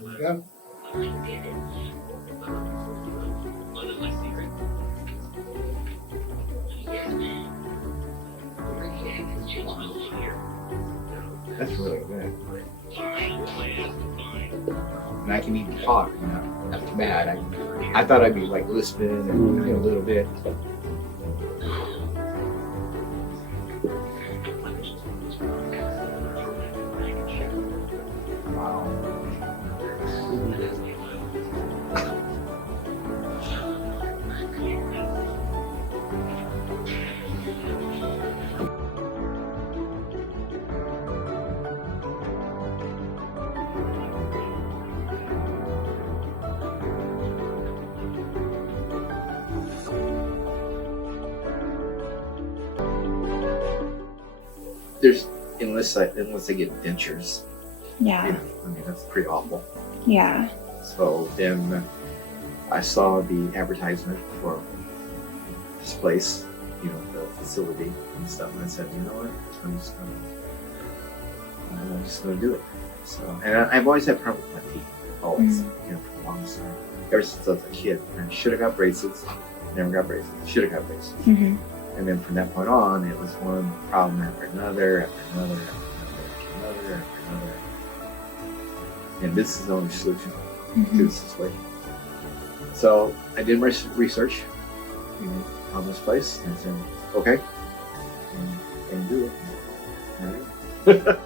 Yeah. That's really good. And I can even talk, not too bad. I thought I'd be like lisping and a little bit. Wow. There's unless I get dentures, Yeah. I mean that's pretty awful. Yeah. So then I saw the advertisement for this place, the facility and stuff, and I said, you know what, I'm just gonna do it. So, and I've always had problems with my teeth, always, for a long time. Ever since I was a kid, I should have got braces, never got braces. Should have got braces. Mm-hmm. And then from that point on, it was one problem after another, after another. And this is the only solution to the situation. So I did research, on this place, and I said, okay, I'm gonna do it. All right.